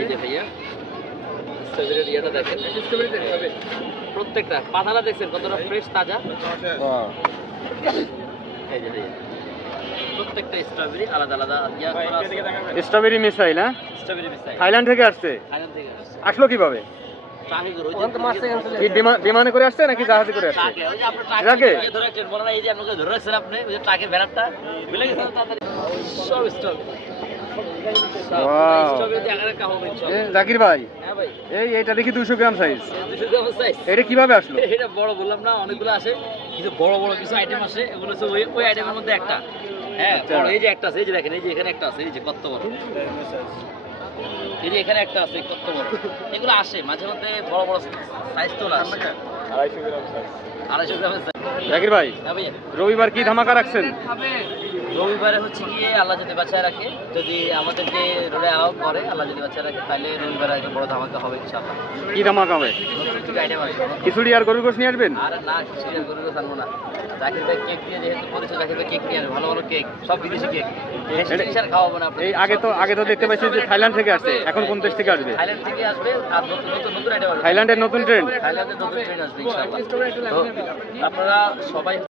এই যে ভাইয়া স্ট্রবেরির ইয়েটা দেখেন, প্রত্যেকটা পাতাটা দেখছেন কতটা ফ্রেশ তাজা। এই যে ভাইয়া প্রত্যেকটা স্ট্রবেরি আলাদা আলাদা ইয়া করা আছে। স্ট্রবেরি মিসাইল, হ্যাঁ? স্ট্রবেরি মিষ্টি থাইল্যান্ড থেকে আসছে। থাইল্যান্ড থেকে আসছে। আসলো কিভাবে? ট্রাকে করে কি বিমানে করে আসছে নাকি জাহাজে করে আসছে? ট্রাকে, ওই যে আপনার ট্রাকে ট্রাকে? ধরে রাখছেন, বলে না এই যে আপনাকে ধরে রাখছেন আপনি ওই যে ট্রাকের ভ্যানারটা ভুলে গেছেন তাড়াতাড়ি। সব স্ট্রবেরি। Wow. স্ট্রবেরি দিয়ে আগে রাখা হবে এ, জাকির ভাই, হ্যাঁ ভাই, এইটা দেখি 200 গ্রাম সাইজ। 200 গ্রাম সাইজ। এটা কিভাবে আসলো? এটা বড় বললাম না, অনেকগুলো আসে, কিছু বড় বড় কিছু আইটেম আসে, এগুলো হচ্ছে ওই আইটেমের মধ্যে একটা। হ্যাঁ আচ্ছা। বড়, এই যে একটা আছে, এই যে দেখেন, এই যে এখানে একটা আছে, এই যে কত বড়, এই যে এখানে একটা আছে কত বড়। এগুলো আসে মাঝে মধ্যে, বড় বড় সাইজ তো আসে। 250 গ্রামের size। জাকির ভাই, হ্যাঁ ভাইয়া, রবিবার কি ধামাকা রাখছেন? রবিবারে হচ্ছে গিয়ে আল্লাহ যদি বাঁচায় রাখে, যদি আমাদেরকে রোডে অ্যালাউ করে, আল্লাহ যদি বাঁচায় রাখে, তাহলে রবিবারে একটা বড় ধামাকা হবে ইনশাআল্লাহ। কি ধামাকা হবে? নতুন আইটেম আসবে। খিচুড়ি আর গরুর গোশ নিয়ে আসবেন? আর না, কিছু আর গরু আনবো না। জাকির ভাই কেক দিয়ে যেহেতু পরিচয়, জাকির ভাই কেক নিয়ে আসবে, ভালো ভালো কেক, সব বিদেশি কেক। দেশি জিনিস আর খাওয়াবো না আপনি। এই আগে তো দেখতে পাচ্ছি যে থাইল্যান্ড থেকে আসছে, এখন কোন দেশ থেকে আসবে? থাইল্যান্ড থেকে আসবে, আর নতুন আইটেম আসবে। থাইল্যান্ডের নতুন ট্রেন্ড। থাইল্যান্ডের নতুন ট্রেন আসবে ইনশাআল্লাহ। তো আপনারা সবাই